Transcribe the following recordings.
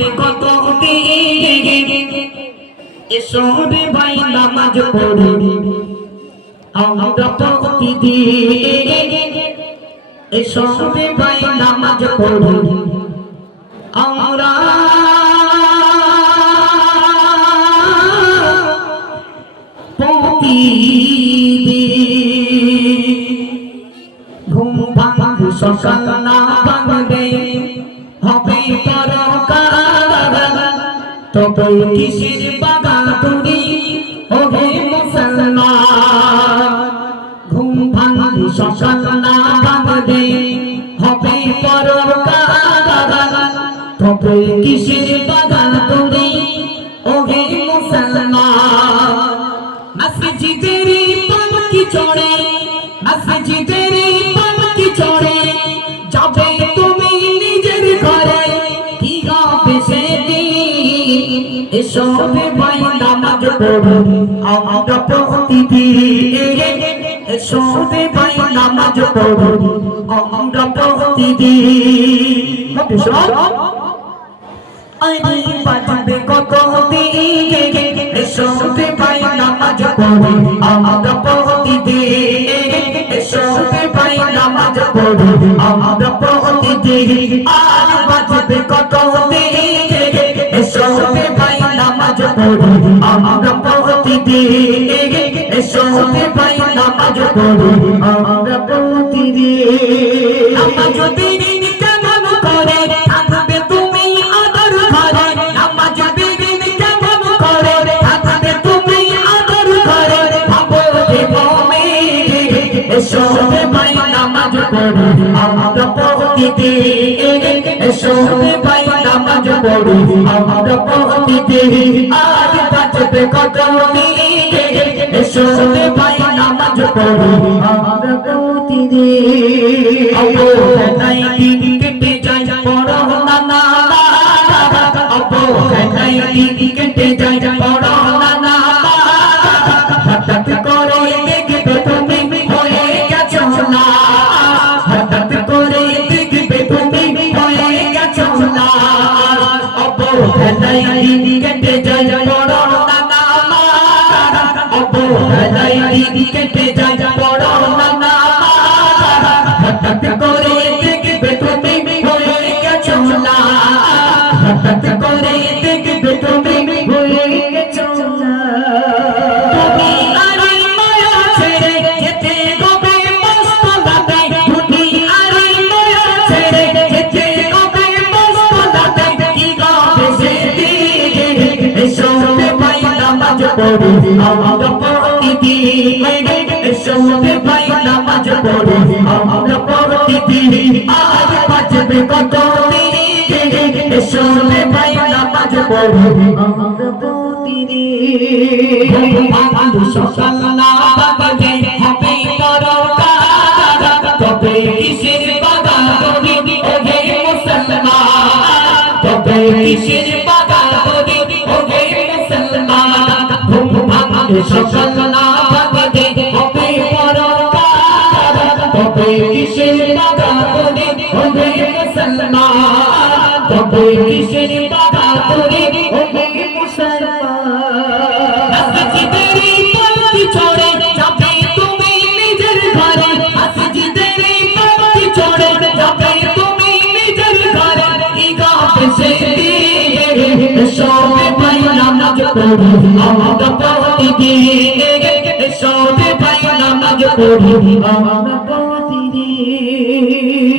বাঁচবে কত দিন এসো রে ভাই নামাজ পড়ি আমরা প্রতিদিন এসো রে ভাই নামাজ পড়ি আমরা ঘুম ভাঙবে সকাল না ভাঙবে হবে পরকাল তবে কিসের বাগাতুরি হবে মুসলমান ঘুম ভাঙবে সকাল না ভাঙবে হবে পরকাল তবে কিসের বাগাতুরি হবে মুসলমান মসজিদের পালকি চড়ে মসজিদের পালকি চড়ে যাবে তুমি নিজের ঘরে কি হবে সেদিন এসো রে ভাই নামাজ পড়ি আমরা প্রতিদিন এসো রে ভাই নামাজ পড়ি আমরা প্রতিদিন আরে বাজবে কত দিন এসো রে ভাই নামাজ পড়ি আমরা প্রতিদিন এসো রে ভাই নামাজ পড়ি আমরা প্রতিদিন আর বাজবে কত দিন এসো রে ভাই নামাজ পড়ি আমরা প্রতিদিন এসো রে ভাই নামাজ পড়ি আমরা প্রতিদিন নামাজ দিন কেমন করে থাকবে তুমি আদর ঘরে নামাজ দিন কেমন করে থাকবে তুমি আদর ঘরে ভাবো রে মুমিন এসো রে ভাই নামাজ পড়ি আমরা প্রতিদিন এসো রে ভাই নামাজ পড়ি আমরা প্রতিদিন আজ বাঁচবে কত দিন এসো রে ভাই নামাজ পড়ি আমরা প্রতিদিন অবহেলায় দিন কেটে যায় পড়ো না না অবহেলায় দিন কেটে যায় পড়ো না না হঠাৎ করে দেখবে তুমি হয়ে গেছো না হঠাৎ করে দেখবে তুমি হয়ে গেছো না অবহেলায় দিন কেটে যায় পড়ো না না অবহেলায় দিন কেটে যায় পড়ো না না হঠাৎ করে দেখবে তুমি হয়ে গেছো না হঠাৎ করে দেখবে তুমি হয়ে গেছো না তুমি আরে মায়া ছেড়ে যেতে হবে মস্তলাতে তুমি আরে মায়া ছেড়ে যেতে হবে মস্তলাতে কি হবে সেদিন এসো রে ভাই নামাজ পড়ি আমরা প্রতিদিন এসো রে ভাই নামাজ পড়ি আমরা প্রতিদিন আজ বাঁচবে কত দিন এসো রে ভাই নামাজ পড়ি আমরা প্রতিদিন ভালো সকাল না ভাঙবে হবে পরকাল তবে কিসের বাগাতুরি হবে মুসলমান তবে কিসের বাগাতুরি হবে মুসলমান ঘুম ভাঙবে সকাল না ভাঙবে হবে পরকাল তবে কিসের বাগাতুরি হবে মুসলমান তবে কিসের বাগাতুরি হবে মুসলমান মসজিদের পালকি চড়ে যাবে তুমি নিজের ঘরে মসজিদের পালকি চড়ে যাবে তুমি নিজের ঘরে কি হবে সেদিন এসো রে ভাই নামাজ পড়ি আমরা প্রতিদিন এসো রে ভাই নামাজ পড়ি আমরা প্রতিদিন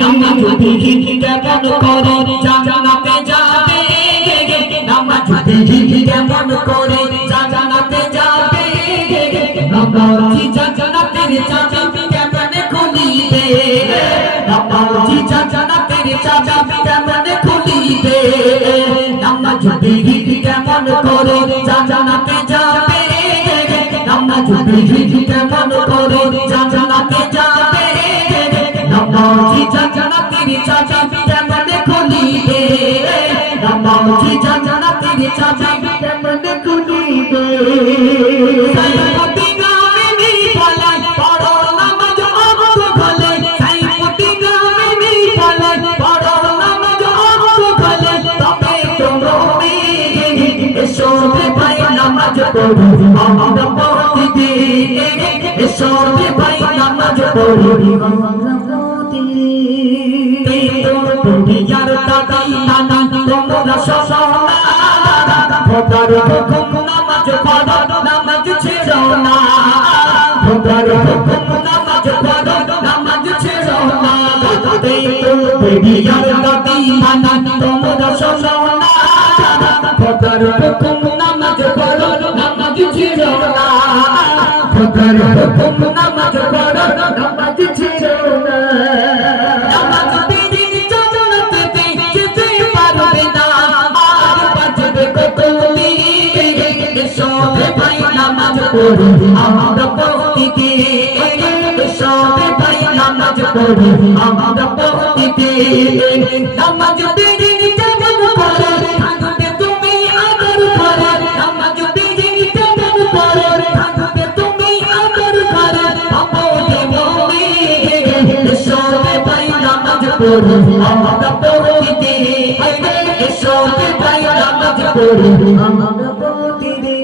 নামাজ দিন কেমন করে জান্নাতে যাবে নামাজ দিন কেমন করে জান্নাতে যাবে নামাজি জান্নাতের চাবি কেমন খুলিবে নামাজি জান্নাতের চাবি কেমন খুলিবে নামাজ দিন কেমন করে জান্নাতে যাবে নামাজ দিন কেমন করে জান্নাতে যাবে নামাজি জান্নাতের চাবি কেমন খুলিবে নামাজি জান্নাতের চাবি কেমন খুলিবে সাইয়্যিদ নামে নি বলে পড়ো নামাজ অর্থ বলে সাইয়্যিদ নামে নি বলে পড়ো নামাজ অর্থ বলে তবে তোমরা নামাজ পড়ি আমরা প্রতিদিন এসবে ভাই নামাজ পড়ি আমরা প্রতিদিন দুনিয়ার দাদি নানা তোমরা শোনা খোদার হুকুম নামাজ পড়ো নামাজ ছেড়ো না খোদার হুকুম নামাজ পড়ো নামাজ ছেড়ো না দুনিয়ার দাদি নানা তোমরা শোনা খোদার হুকুম নামাজ পড়ো নামাজ ছেড়ো না খোদার হুকুম নামাজ পড়ো নামাজ ছেড়ো না নামাজ বিধির চরণ পেতে যেতে পারবে না আর বাজবে কতলি এসবে ভাই নামাজ পড়ি আমরা প্রতিদিন এসবে ভাই নামাজ পড়ি আমরা প্রতিদিন নামাজ বিধির চরণ পড়ে থাকবে তুমি আদর করে নামাজ বিধির চরণ পড়ে থাকবে তুমি আদর করে আপনি মুমিন এসবে ভাই নামাজ পড়ি আমরা প্রতিদিন এসবে ভাই নামাজ পড়ি আমরা প্রতিদিন